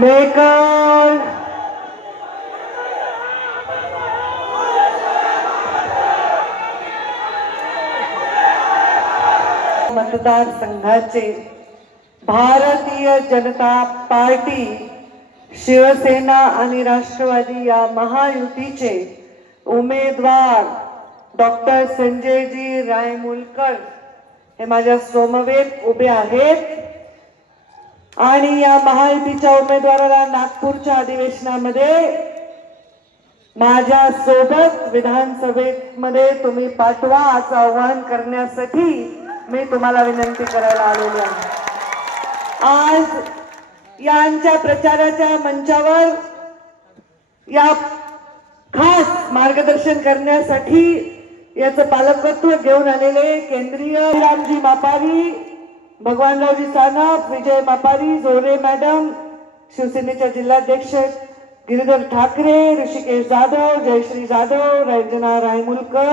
Maker. मतदारसंघाचे Bharatiya Janata party Shiv Sena आणि राष्ट्रवादी या महायुतीचे उमेदवार डॉक्टर संजयजी रायमुलकर हे माझ्या सोमवेत उभे आहेत. आणि या महायुतीच्या उमेदवाराला नागपूरच्या अधिवेशनामध्ये माझ्या सोबत विधानसभेत मध्ये तुम्ही पाठवा असं आवाहन करण्यासाठी मी तुम्हाला विनंती करायला आलेली आहे. आज यांच्या प्रचाराच्या मंचावर या खास मार्गदर्शन करण्यासाठी याचं पालकत्व घेऊन आलेले केंद्रीय रामजी मापारी भगवानरावजी सानप विजय मापारी जोरे मॅडम शिवसेनेच्या जिल्हाध्यक्ष गिरीधर ठाकरे ऋषिकेश जाधव जयश्री जाधव रंजना रायमुलकर.